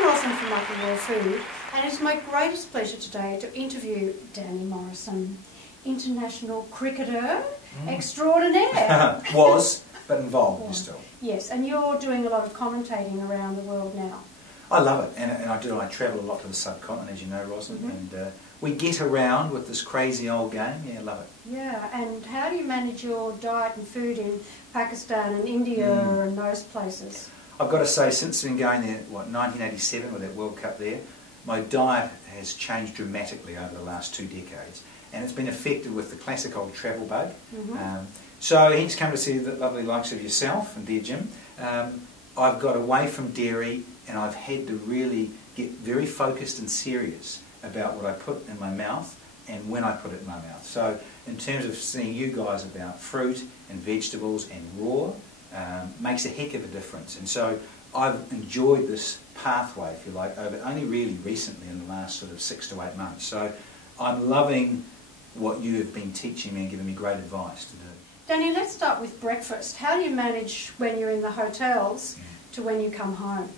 I'm Rosalind from Lucky World Food, and it's my greatest pleasure today to interview Danny Morrison, international cricketer extraordinaire. Was, but involved is still. Yes, and you're doing a lot of commentating around the world now. I love it, and I do. I travel a lot to the subcontinent, as you know, Rosalind, and we get around with this crazy old game. Yeah, I love it. Yeah, and how do you manage your diet and food in Pakistan and India and those places? I've got to say, since we've been going there, 1987 with that World Cup there, my diet has changed dramatically over the last 2 decades, and it's been affected with the classic old travel bug. So hence come to see the lovely likes of yourself and dear Jim. I've got away from dairy, and I've had to really get very focused and serious about what I put in my mouth and when I put it in my mouth. So in terms of seeing you guys about fruit and vegetables and raw, makes a heck of a difference. And so I've enjoyed this pathway, if you like, over only really recently in the last sort of 6 to 8 months. So I'm loving what you have been teaching me and giving me great advice to do. Danny, let's start with breakfast. How do you manage when you're in the hotels to when you come home?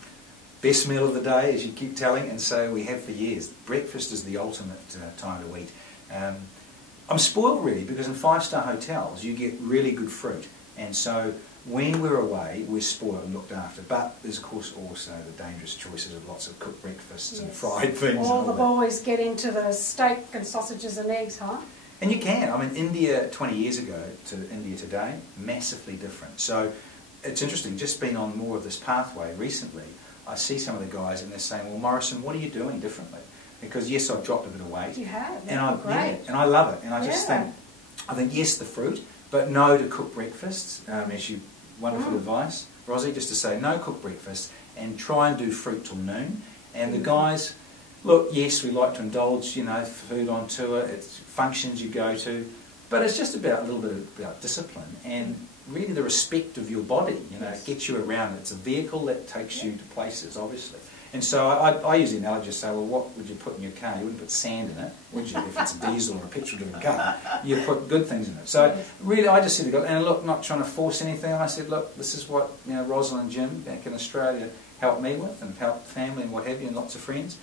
Best meal of the day, as you keep telling, and so we have for years. Breakfast is the ultimate time to eat. I'm spoiled really, because in 5-star hotels you get really good fruit, and so when we're away we're spoiled and looked after. But there's of course also the dangerous choices of lots of cooked breakfasts and fried things. All the boys get into the steak and sausages and eggs, huh? And you can. I mean, India 20 years ago to India today, massively different. So it's interesting, just being on more of this pathway recently, I see some of the guys and they're saying, well, Morrison, what are you doing differently? Because yes, I've dropped a bit of weight. You have, and and I love it. And I just think, yes, the fruit, but no to cooked breakfasts, as you wonderful advice, Rosie, just to say no cooked breakfast and try and do fruit till noon. And the guys, look, yes, we like to indulge, you know, food on tour, it's functions you go to, but it's just about a little bit about discipline and really the respect of your body, you know, it gets you around. It's a vehicle that takes you to places, obviously. And so I use the analogy to say, well, what would you put in your car? You wouldn't put sand in it, would you? If it's a diesel or a petrol-driven car, you put good things in it. So really, I just said to God, and look, not trying to force anything. I said, look, this is what, you know, Rosalind and Jim back in Australia helped me with, and helped family and what have you, and lots of friends.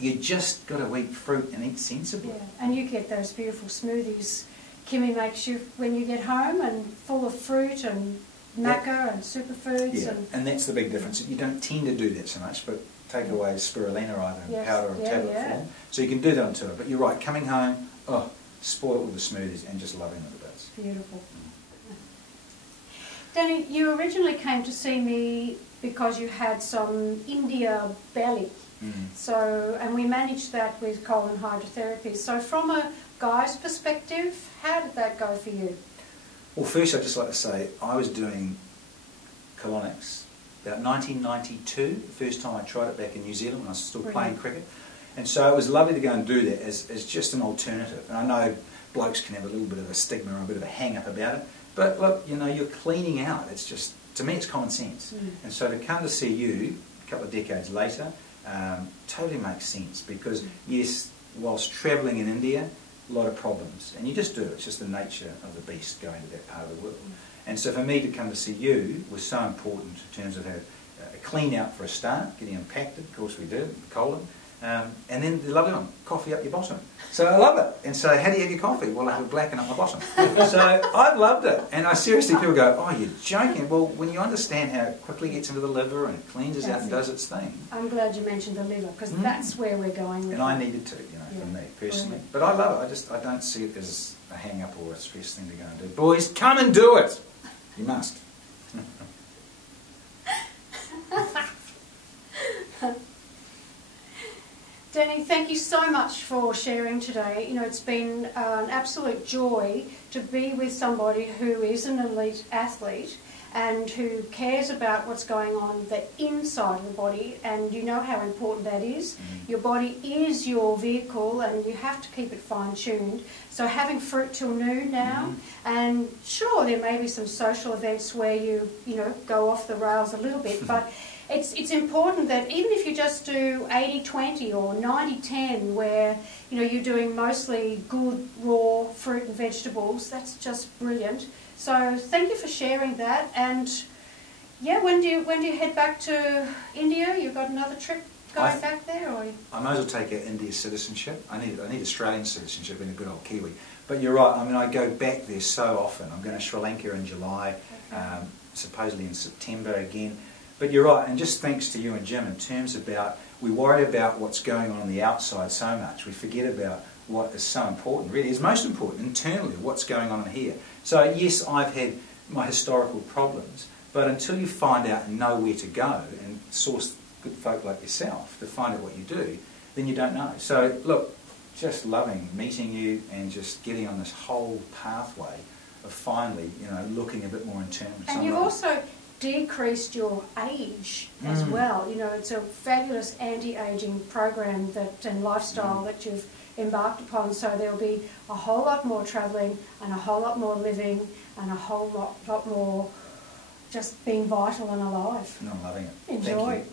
You just got to eat fruit and eat sensibly. Yeah, and you get those beautiful smoothies Kimmy makes you when you get home, and full of fruit and maca and superfoods. Yeah, and that's the big difference. You don't tend to do that so much, but take away spirulina either in powder or tablet form. So you can do that on tour. But you're right, coming home, spoiled with the smoothies and just loving it a bit. Beautiful. Danny, you originally came to see me because you had some India belly. So, and we managed that with colon hydrotherapy. So from a guy's perspective, how did that go for you? Well, first I'd just like to say I was doing colonics about 1992, the first time I tried it back in New Zealand when I was still playing cricket. And so it was lovely to go and do that as just an alternative. And I know blokes can have a little bit of a stigma or a bit of a hang-up about it, but look, you know, you're cleaning out. It's just, to me, it's common sense. And so to come to see you a couple of decades later totally makes sense, because yes, whilst travelling in India, a lot of problems, and you just do. It's just the nature of the beast going to that part of the world. And so for me to come to see you was so important in terms of a clean out for a start, getting impacted, of course we do, the colon, and then the lovely one, coffee up your bottom. So I love it. And so how do you have your coffee? Well, I have a blacken up my bottom. So I've loved it. And I seriously, people go, oh, you're joking. Well, when you understand how it quickly gets into the liver and cleanses out and does its thing. I'm glad you mentioned the liver, because that's where we're going with it. And I needed to, you know, for me personally. But I love it. I don't see it as a hang-up or a stress thing to go and do. Boys, come and do it. You must. Danny, thank you so much for sharing today. You know, it's been an absolute joy to be with somebody who is an elite athlete and who cares about what's going on the inside of the body, and you know how important that is. Your body is your vehicle and you have to keep it fine-tuned. So having fruit till noon now, and sure, there may be some social events where you know, go off the rails a little bit, but it's important that even if you just do 80-20 or 90-10, where you know you're doing mostly good raw fruit and vegetables, that's just brilliant. So thank you for sharing that, and Yeah, when do you head back to India? You've got another trip going back there, or? I might as well take out India citizenship. I need Australian citizenship being a good old Kiwi. But you're right, I mean, I go back there so often. I'm going to Sri Lanka in July, supposedly in September again. But you're right, and just thanks to you and Jim in terms about, we worry about what's going on the outside so much. We forget about what is so important, really is most important internally, what's going on in here. So yes, I've had my historical problems, but until you find out and know where to go and source good folk like yourself to find out what you do, then you don't know. So look, just loving meeting you and just getting on this whole pathway of finally, you know, looking a bit more internal. And you've also decreased your age as well. You know, it's a fabulous anti-aging program and lifestyle that you've embarked upon. So there'll be a whole lot more travelling and a whole lot more living and a whole lot more just being vital and alive. I'm loving it. Enjoy. Thank you.